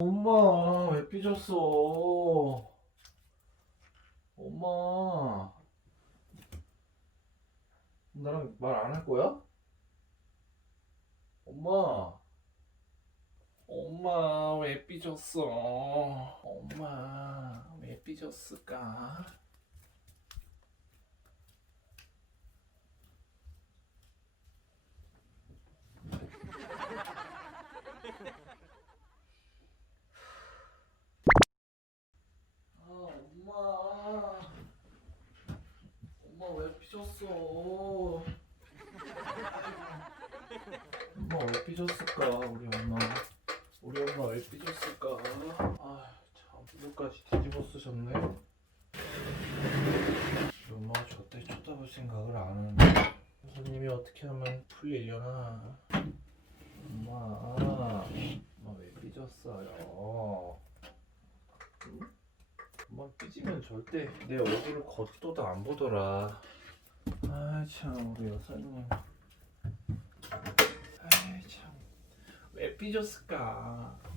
엄마 왜 삐졌어? 엄마 나랑 말 안 할 거야? 엄마 엄마 왜 삐졌어? 엄마 왜 삐졌을까? 아 엄마 엄마 왜 삐졌어 엄마 왜 삐졌을까 우리 엄마 우리 엄마 왜 삐졌을까 아참 이거까지 뒤집어 쓰셨네 엄마가 저때 쳐다볼 생각을 안 하는데 선생님이 어떻게 하면 풀리려나 엄마 엄마 왜 삐졌어요 엄마 삐지면 절대 내 얼굴을 겉도도 안 보더라. 아참 우리 여사님. 아이 참왜 삐졌을까?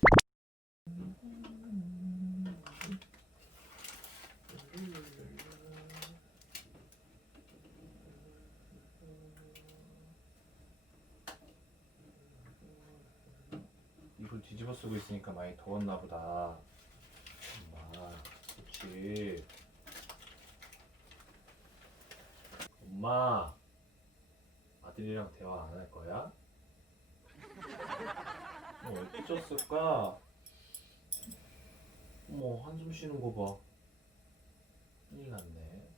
뒤집어 쓰고 있으니까 많이 더웠나 보다. 엄마, 그렇지. 엄마, 아들이랑 대화 안 할 거야? 어, 왜 삐졌을까? 어머, 한숨 쉬는 거 봐. 큰일 났네.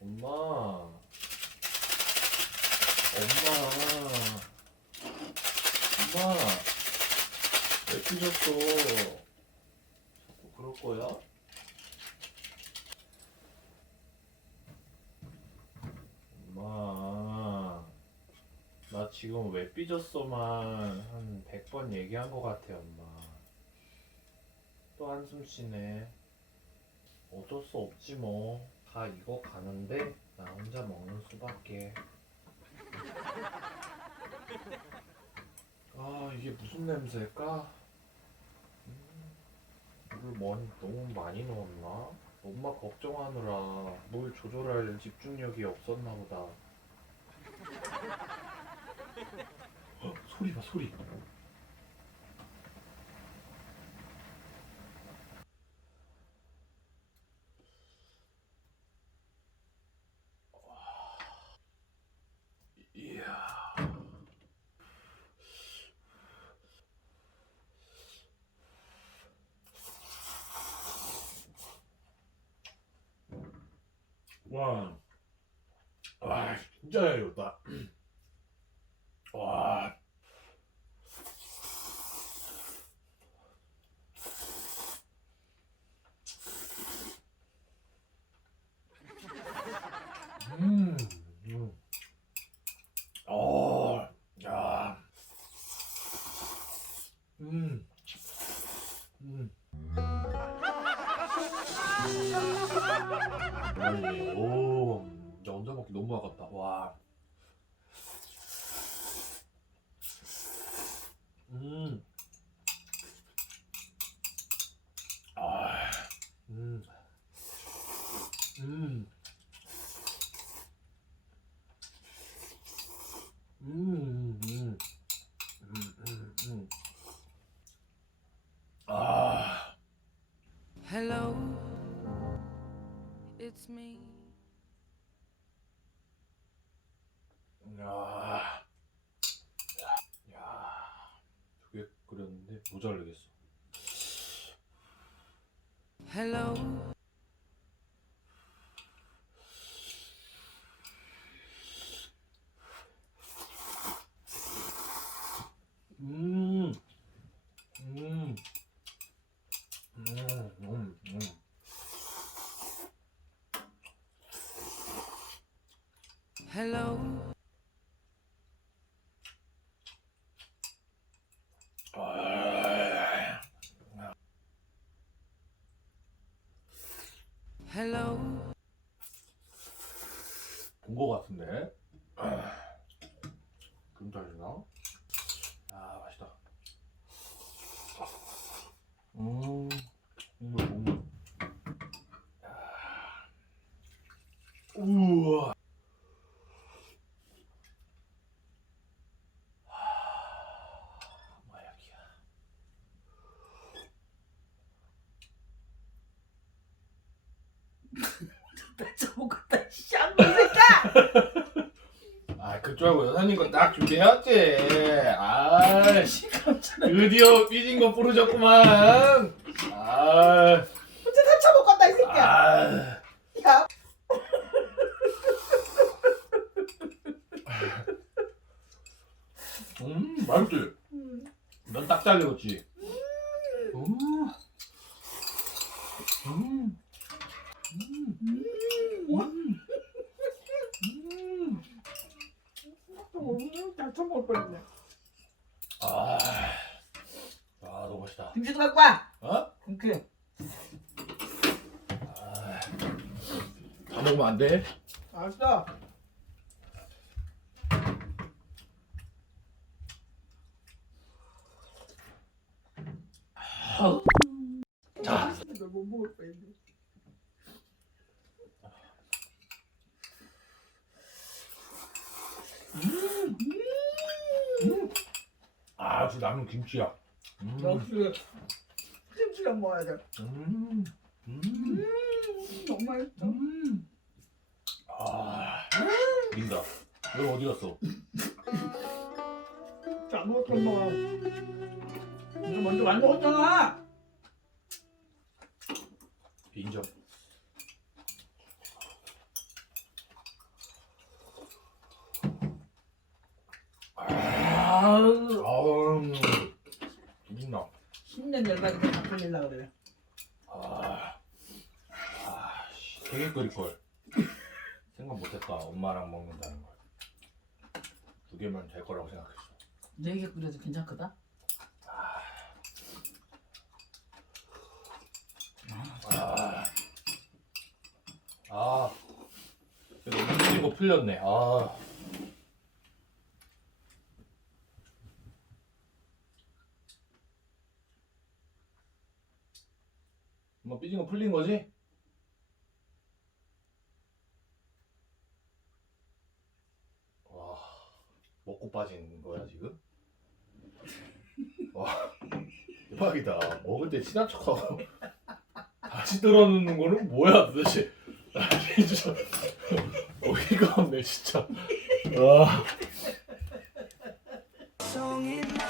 엄마, 엄마, 엄마, 왜 삐졌어? 자꾸 그럴 거야? 엄마, 나 지금 왜 삐졌어만 한 100번 얘기한 것 같아, 엄마. 또 한숨 쉬네. 어쩔 수 없지 뭐. 다 이거 가는데 나 혼자 먹는 수밖에. 아, 이게 무슨 냄새일까? 물 많이, 너무 많이 넣었나? 엄마 걱정하느라 물 조절할 집중력이 없었나 보다. 헉, 소리 봐, 소리. 와, 와, 진짜 잘 익었다. 아니, 오, 진짜 혼자 먹기 너무 아깝다. 와. 음. 아. 음. 음. 음. 음. 음. 음. 음. 아. Hello, it's me. 야. 야. 두 개 끓였는데 모자르겠어. Hello, 음. 음. 음. 음. 음. Hello, 아. hello, 본거 같은데. 아. 그럼 잘리나? 다쳐먹었다. 샹이 새끼야 아 그쪽하고 여사님 거딱 준비해왔지 아 씨, 깜짝이야. 드디어 삐진 거 부르셨구만 아, 혼자 다 처먹었다 이 새끼야 아 야 음, 맛있지? 음. 면 딱 잘리겠지? 음. 음. 음. 나좀 먹을 뻔했네. 아, 아, 너무 맛있다. 김치도 갖고 와. 어? 김치. 아, 다 먹으면 안 돼? 알았어. 자. 너못 먹을 뻔했네. 아, 그 남은 김치야. 음, 역시 김치랑 먹어야 돼. 음, 음, 음, 너무 맛있어. 음. 아, 민다. 너 어디 갔어? 아무것도 안 먹어. 이거 먼저 안 먹었잖아. 인정. 아, 아우, 민나. 10년 열받게 다 풀리려고 그래. 아, 아, 씨, 되게 끓일 걸. 생각 못했다. 엄마랑 먹는다는 걸. 두 개면 될 거라고 생각했어. 네개 끓여도 괜찮거든? 아, 아, 그래도 움직인 거 풀렸네. 아, 뭐 삐진 거지? 와, 먹고 빠진 거야 지금? 와, 대박이다. 먹을 때 친한 척하고. 다시 들어놓는 거는 뭐야 도대체 진짜 어이가 없네 진짜 말해